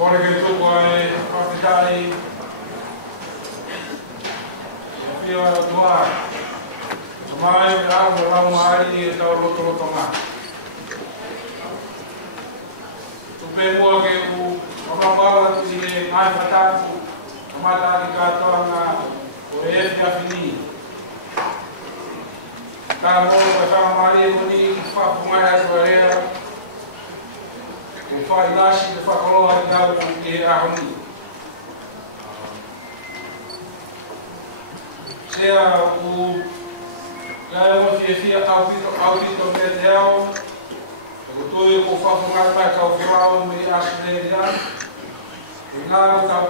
Kore ke tuko e whakitari whia o tua. Tamai me au me lau maari e tau roto roto ngā. Tupe mua ke u whamawala tu i e ngai whataku. Kamata ki katoa ngā o e efi a whini. Ka mo e whamawari e koni i whapungai atu a rea. O whai nasi te whakaloha i tau ki e ahoni. Sea u ia e mofi e fia aupito me te ao. E ko tui ko whapungai mai kau whirao me i asu nei rea. E ngā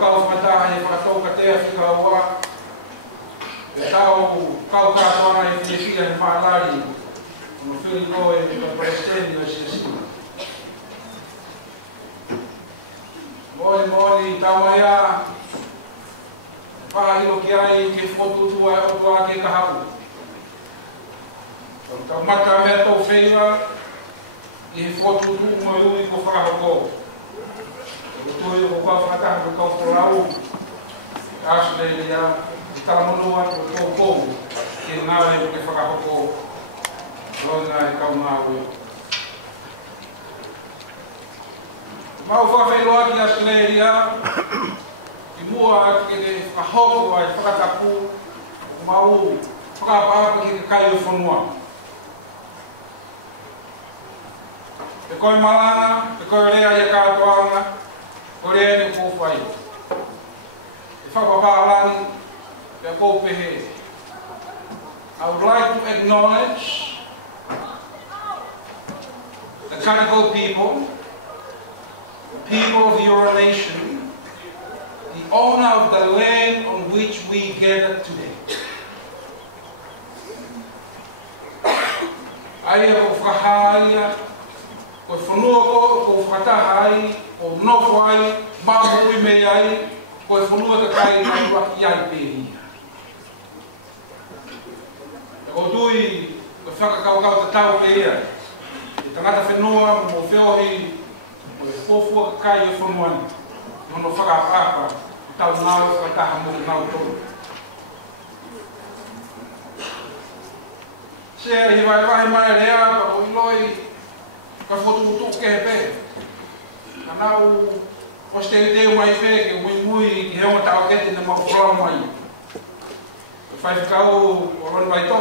kau whamataha e whakatau ka tea whika ua. E tau kau katoana e fia fia he whaalari. Ono whiri koe e ka presteni o siasina. Mori tawa ia whahiro ki ai ke whotutua e otua ke kahapu. Tau mata mea tau whenua i he whotutu mai ui ko whakahoko. E tui o kua whakataha ko kau whorau. Asu nei ia i talamonua o tō kou ke ngāre o ke whakahoko. Roina e kau ngā ui. Mau whawhairoa ki asu nei ia, i mua ke te whakahoko ai whakatapu, o mau whakapapa ki te kai o whanua. Te koe malanga, te koe rea i a kātoanga, ko rea ni kōwhai. Te whakapapalani, te kōpehe. I would like to acknowledge the Canico people, people of your nation, the owner of the land on which we gather today. Aia ko whakahaia, ko whanua ko whakatahai, ko nofo ai, mahu i mei ai, ko whanua ka kai mai waki ai pēria. Ko tui, ko whakakaukau te tau pēria. I tangata whenua, mo whiohi, o e fofua kai e whanuani. Nono whakapapa, tau ngāo e whakataha mo i ngāo tōru. Sea i vai mai rea, pa o iloi, ka whotu ke he pē. Ka nau, o ste teo mai pē, ke mui ki heonga tau kete na mau whlau mai. Ka whaiwhikau o roni vai tō,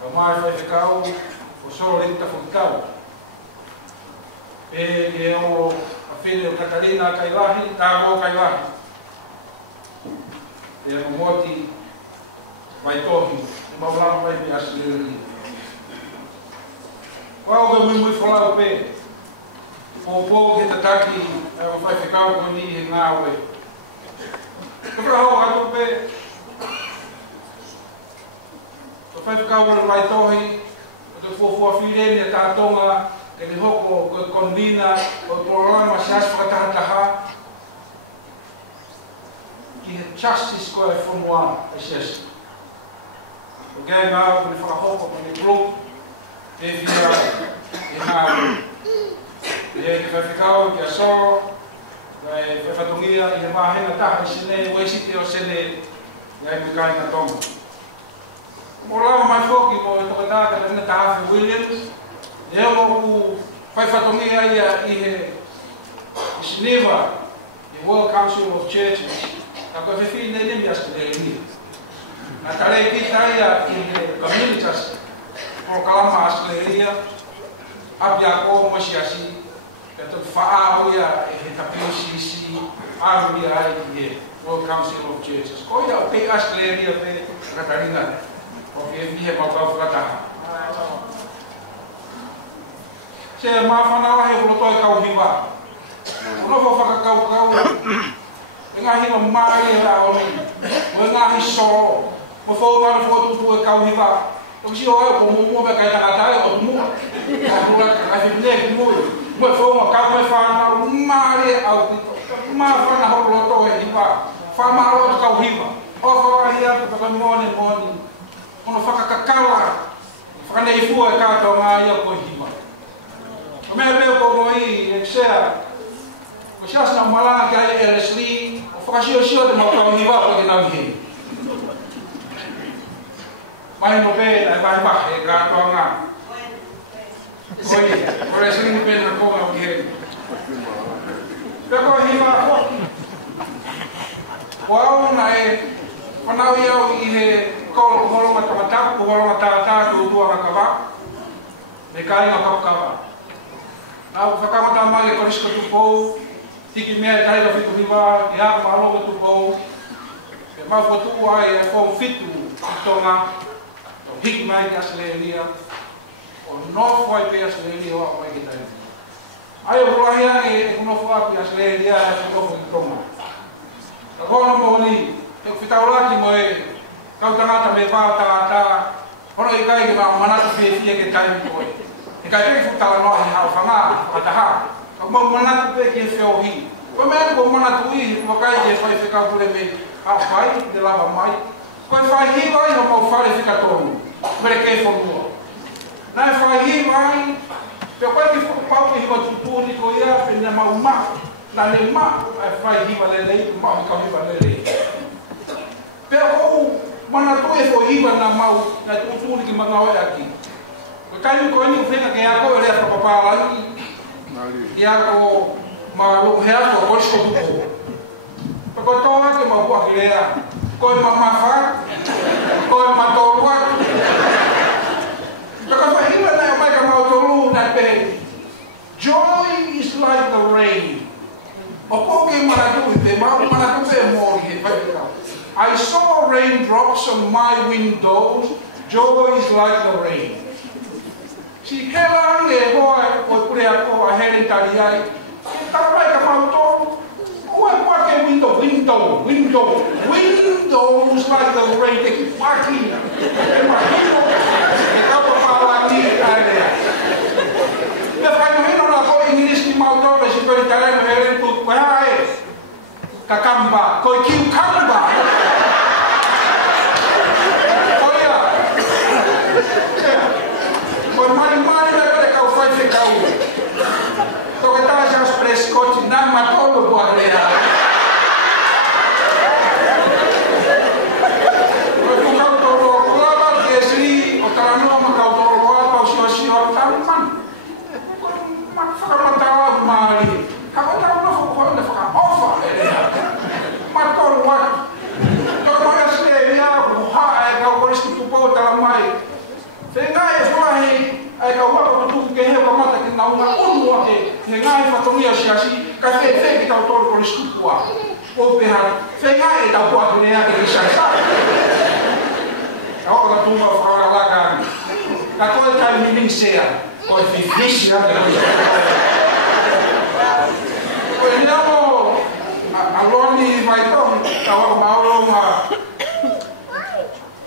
ka mai whaiwhikau o soro rita whakitau. Pē ke o a whine o Katarina Kailahi, tāgo Kailahi. Te a moti vai tōhi. Maulama mai me asili. Wao ga mui whalau pē. Pōpō ke tataki o whai whikau ko ni he ngāwe. Kura hau hatu pē. O whai whikau ko mai tohi. O te fōfua whirene a tātonga. Ke ni hoko ko konvina. O programa se as whakatahataha. Ki he justice ko e whanua e sesi. O gai ngāo ko ni whakahoko ko ni group e whia e ngāo. E ke whawhikau ki a soro, e whawhatungia i he māhenga taha i sene, weisite o sene, e ai mikai ngā tonga. Mo lawa mai whoki mo e tokataka na ina Tahafi Williams, e o ku whawhatungia ia i he Geneva, i World Council of Churches, ka koe whewhi nei nemi aske le nia. Na tare ki taia i communitas o kalama asleria abia ko mosiasi e to faa ia e tapiosi aru ia ai e World Council of Churches ko ia pe asleria pe Katarina o ke vie ma ka fata se ma fana wa he loto ka uhiwa no fo faka ka nga hino mai ra o ni nga hi so mo fo ngana fo tu e kau hiva o si o ko mo be kai taka o mo ka rula ka fi ne mo fo mo ka mo fa na mare au ma fa na ho lo to e hiva fa ma ro ka hiva o fa ia ka mo ne ono fa ka kala fa ne fu e ka to ma ia ko hiva o me be ko mo i e sea ko sia na mala ka e resli o fa si o de mo ka hiva ko na hi mai no be na vai ba e ga to nga oi o resli be na ko na ke ko hiva ko na e Panau iau i he kolo holonga tamataku, holonga tātāku utua na kawa, me kai ngā kapakawa. Nau whakamata mai e koriska tupou, tiki mea e taira whitu hiwa, e haka mahaloga tupou, e mau whatu ai e whau whitu i tonga, o hiki mai ki asleria, o nofu ai pe asleria o mai ki taira. Ai o hurahia e kunofu api asleria e whanofu i tonga. Ka kono mohoni, e whitauraki mo e kautangata me pātangata hono i kai ki ma manatu whiewhia ke taimi koe. E kai peki whutala noa hi hao whanga, whataha. Ka mo manatu peki e whiohi. Koe mea ko manatu i, kua kai ke whai whikapure me hawhai, de lava mai. Koe whai hiwa i no mau whare whikatonu, mere ke whanua. Nai whai hiwa i, pe koe ki whakapau ki hiwa tutuni ko ia, pe ne mau ma, na ne ma, ai whai hiwa lelei, mau hika hiwa lelei. Pero mana to e fo hiva na mau na tutuni ki manga oe aki. Ko kai ko ni ufena ke ako ele fa papa lagi. Ia ko ma lo he ako ko sho tupo. Ko to ke ma ko akilea. Ko ma fa. Ko ma to wa. Ko fa hiva na mai ka ma to lu na pe. Joy is like the rain. O ko ke mana tu pe ma mana tu pe mo he pa ka. I saw raindrops on my windows, joy is like the rain. Si kela nge hoa o pure ako a here tali ai, e tapai ka mauto, ua kua ke windows like the rain, te ki paki, e mahino, e kapa pawaki area. Me whainohino na ko English ki mauto, me si pere tale me here tu kuehae, kakamba, koi kiukamba. Mari na kare kau fai fe kau. To que tá Kau tahu nak kau nak offer mator wat. Kau mana sebenarnya buha kau boleh tutup dalam mai. Sengai fulahi kau bawa tutup ke he kau mata kita nak unwa ke. Sengai fatomia siasi kafe kita autor boleh tutup. O perra, sengai dah buat dunia ke syasa. Kau kalau tunggu fora lagan. Kau kan mining sea. Kau fish ya. Olhamos a Loni vai tom tawag maulong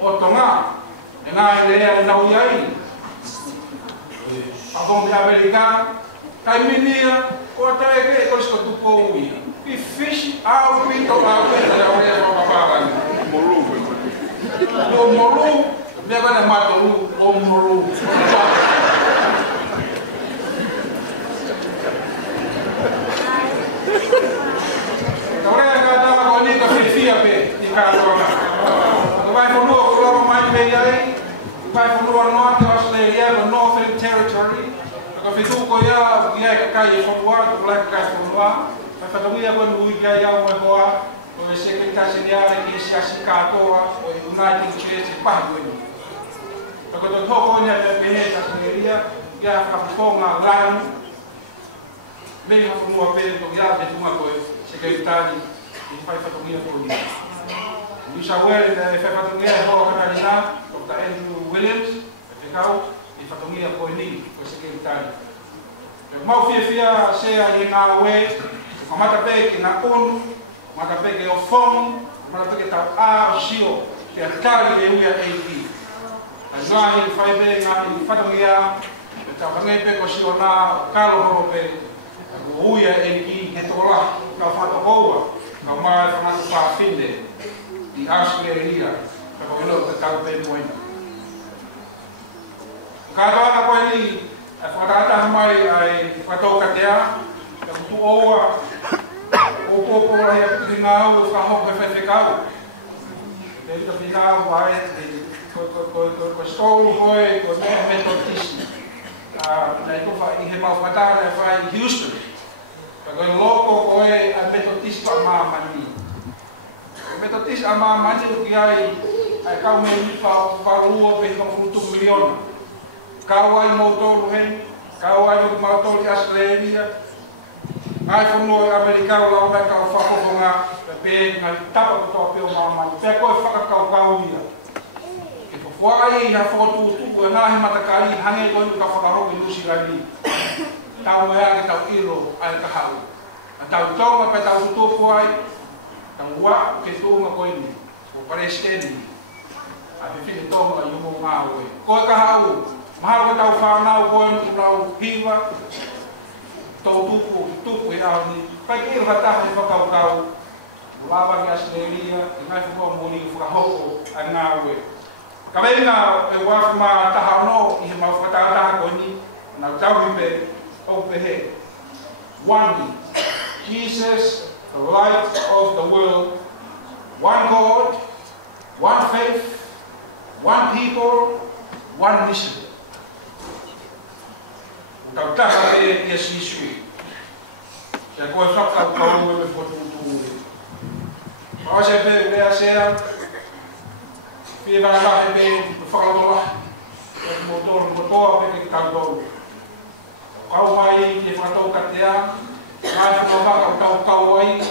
otonga nga ile na uyai agong di Amerika kay minia ko tae ko sto tupo ui fish au pito au da ore ro babagan molu me va na mato o molu Orang yang kata kau ni kafir apa? Di Kanada. Kau perlu kalau main media, kau perlu orang ke Australia, Northern Territory. Kau perlu kau ya dia kai semua, kau lagi kai semua. Kau tahu dia pun lui kai yang mereka, kau sekretari senyara ki siasi katoa, kau United States paham ini. Kau tahu kau ni ada benih Australia, dia akan fonga lan. Bem a formua pele to ya de uma coisa secretari e faz fatomia por dia. O Samuel faz fatomia ho canalina, Dr. Andrew Williams, ficou e fatomia por ni, o secretari. O mau fia sea em awe, o mata pe na ONU, mata pe que o FON, mata pe que ta a sio, que a cali de uia AD. Ai fai bem na fatomia, ta vangai pe ko sio na kalo ho pe Uia ki he tola ka fato koa ka mai fa na pa finde di Australia ka ko no ka pe no ka ba ko ni fa ta mai ai fato ka tea ka tu oa o ya dinau ka ho pe fe ka de to final vai ko stolo foi ko metodista na ito fa i he mau fatara fa i Houston. Kalau loko koe a metodista amamani. Metodista amamani o kiai ai kau me fa lua pe kong fruto milion. Kau ai motor hen, kau ai motor di Australia. Ai fono americano la vai kau fa ko nga pe na tapa ko pe o mamani. Pe ko fa kau ia. Ke fo ai na foto tu na he matakali hange ko ka fa ro ni usilani. Tau ya ke tau ilo ai ka hau. Tau tonga pe tau tupu ai. Tau wa ke tunga ko ini. Ko paresteni. A pe fini tonga ai mo mawe. Ko ka hau. Mahal ka tau fa nau ko ni nau hiwa. Tau tupu ia ni. Pa ki ro ta he fa kau kau. Lava ni Australia, ngai fu mo ni fu ka ho ai ngawe. Ka venga e wa ma ta no i ma fa ta ko ni. Na tau pe open one Jesus, the light of the world, one God, one faith, one people, one mission. Kau tahu dia Yesus. Saya kau fakta kau me foto tu. Kau saya dia saya. Viva la be fakta motor pe kita tahu. Kau mai ke fato katea, mai ko ba kau ai,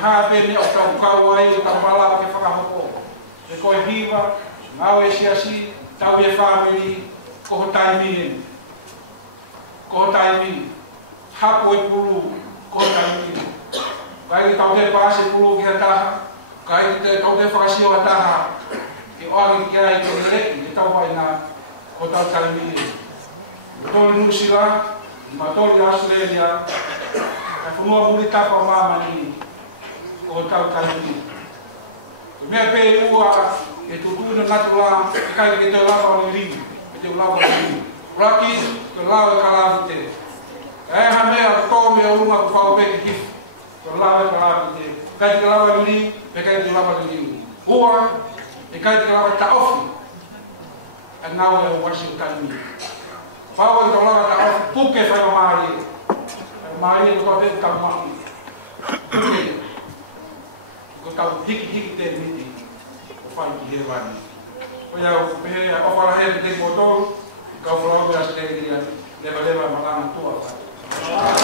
ha be ni kau ai ka mala ke fa hopo. E ko hiva, mau e siasi, tau e family ko taimi. Ko taimi. Ha ko e pulu ko taimi. Kai tau te pase pulu ke ta, kai te tau te fa si o ta. Ke o ki ai ko le, ke tau ai na ko tau taimi. Tol nusila, matol di Australia, semua boleh tapa mama ni, kau tahu kali. Kami pe uwa itu tu na natula, kai kita lawan ring, kita lawan ring. Laki kelawan kalah kita. Hame atau me rumah kau pe kif, kelawan kalah kita. Kai kelawan ring, kai kelawan ring. Uwa, kai kelawan taofi. And now we are Washington. Fala então lá da puke fa mari mai e ko te ka ma ko ka hiki te miti o fai ki he wani o ia o fara he te motor ka fora o ia se le leva malanga tua